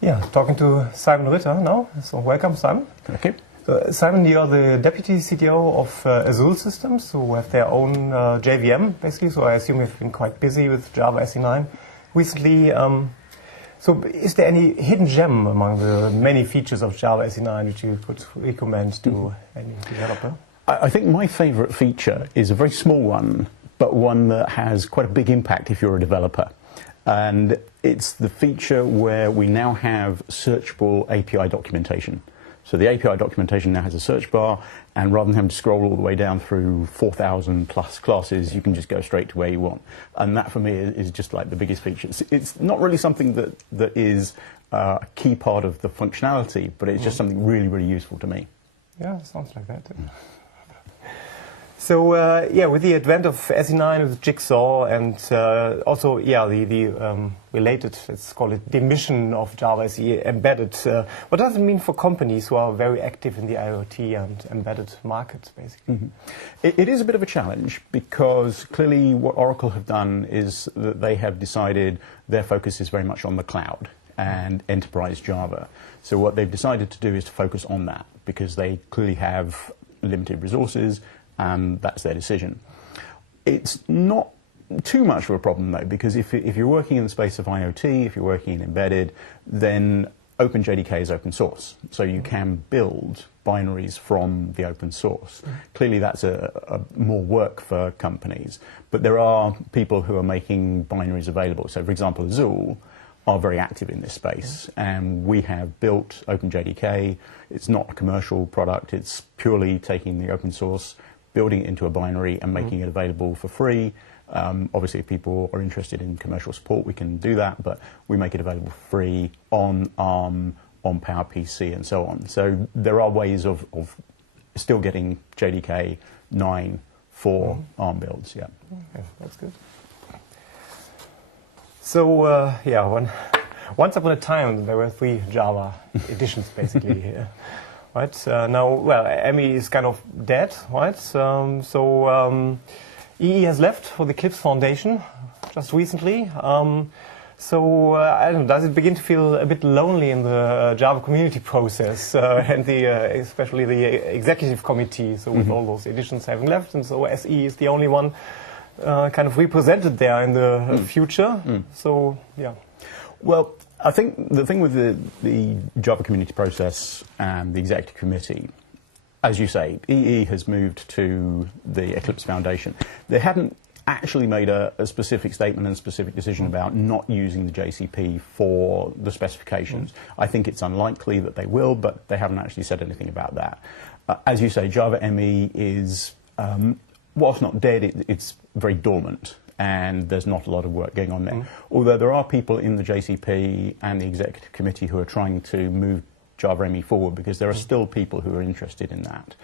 Yeah, talking to Simon Ritter now. So welcome, Simon. Thank you. So, Simon, you're the Deputy CTO of Azul Systems, who have their own JVM, basically. So I assume you've been quite busy with Java SE9 recently. So is there any hidden gem among the many features of Java SE9 which you could recommend to any developer? I think my favorite feature is a very small one, but one that has quite a big impact if you're a developer. And it's the feature where we now have searchable API documentation. So the API documentation now has a search bar, and rather than having to scroll all the way down through 4,000 plus classes, you can just go straight to where you want. And that for me is just like the biggest feature. It's not really something that is a key part of the functionality, but it's just something really, really useful to me. Yeah, sounds like that. So yeah, with the advent of SE9 with Jigsaw and also the related, let's call it, demission of Java SE embedded, what does it mean for companies who are very active in the IoT and embedded markets, basically? It is a bit of a challenge because clearly what Oracle have done is that they have decided their focus is very much on the cloud and enterprise Java. So what they've decided to do is to focus on that because they clearly have limited resources, and that's their decision. It's not too much of a problem, though, because if you're working in the space of IoT, if you're working in embedded, then OpenJDK is open source. So you can build binaries from the open source. Clearly, that's a more work for companies. But there are people who are making binaries available. So, for example, Azul are very active in this space, and we have built OpenJDK. It's not a commercial product. It's purely taking the open source, building it into a binary and making it available for free. Obviously, if people are interested in commercial support, we can do that, but we make it available for free on ARM, on PowerPC, and so on. So there are ways of still getting JDK 9 for ARM builds, yeah. Okay, that's good. So, yeah, once upon a time, there were 3 Java editions, basically, here. Right, now, well, ME is kind of dead, right? EE has left for the Eclipse Foundation just recently. So, I don't know, does it begin to feel a bit lonely in the Java community process and especially the executive committee? So, with all those editions having left, and so SE is the only one kind of represented there in the future. So, yeah. Well, I think the thing with the Java community process and the executive committee, as you say, EE has moved to the Eclipse Foundation. They hadn't actually made a specific statement and specific decision about not using the JCP for the specifications. I think it's unlikely that they will, but they haven't actually said anything about that. As you say, Java ME is, whilst not dead, it's very dormant. And there's not a lot of work going on there. Although there are people in the JCP and the executive committee who are trying to move Java ME forward because there are still people who are interested in that.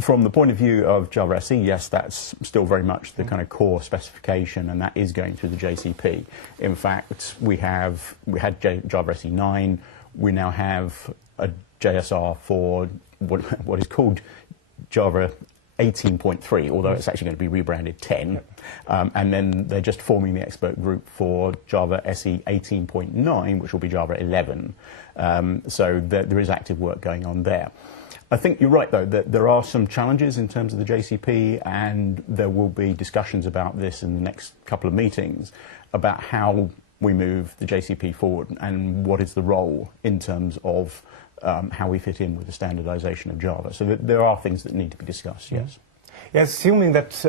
From the point of view of Java SE, yes, that's still very much the kind of core specification, and that is going through the JCP. In fact, we had Java SE 9, we now have a JSR for what is called Java 18.3, although it's actually going to be rebranded 10. And then they're just forming the expert group for Java SE 18.9, which will be Java 11. So there is active work going on there. I think you're right, though, that there are some challenges in terms of the JCP, and there will be discussions about this in the next couple of meetings about how we move the JCP forward and what is the role in terms of how we fit in with the standardization of Java. So there are things that need to be discussed, yes. Yeah, assuming that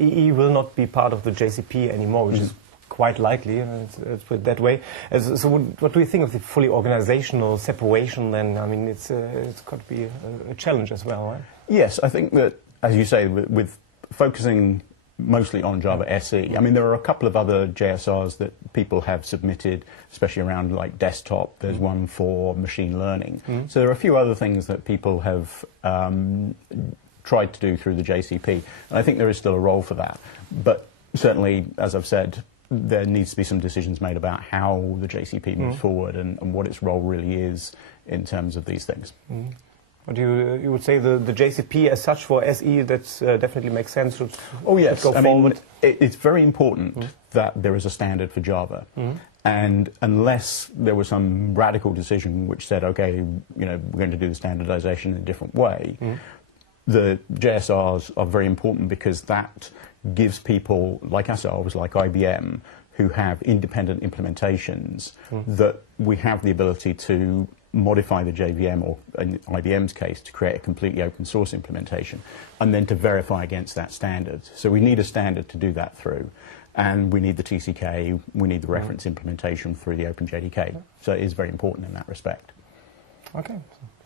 EE will not be part of the JCP anymore, which is quite likely, let's put it that way. So what do you think of the fully organizational separation then? I mean, it's got to be a challenge as well, right? Yes, I think that, as you say, with focusing mostly on Java SE. I mean, there are a couple of other JSRs that people have submitted, especially around like desktop. There's one for machine learning. So there are a few other things that people have tried to do through the JCP. And I think there is still a role for that. But certainly, as I've said, there needs to be some decisions made about how the JCP moves forward and what its role really is in terms of these things. But you would say the JCP as such for SE, that definitely makes sense. Oh yes, go forward. It's very important that there is a standard for Java. And unless there was some radical decision which said, okay, we're going to do the standardization in a different way, the JSRs are very important because that gives people like ourselves, like IBM, who have independent implementations, that we have the ability to modify the JVM, or in IBM's case, to create a completely open source implementation, and then to verify against that standard. So we need a standard to do that through. And we need the TCK, we need the reference implementation through the OpenJDK. So it is very important in that respect. Okay,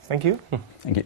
thank you. Thank you.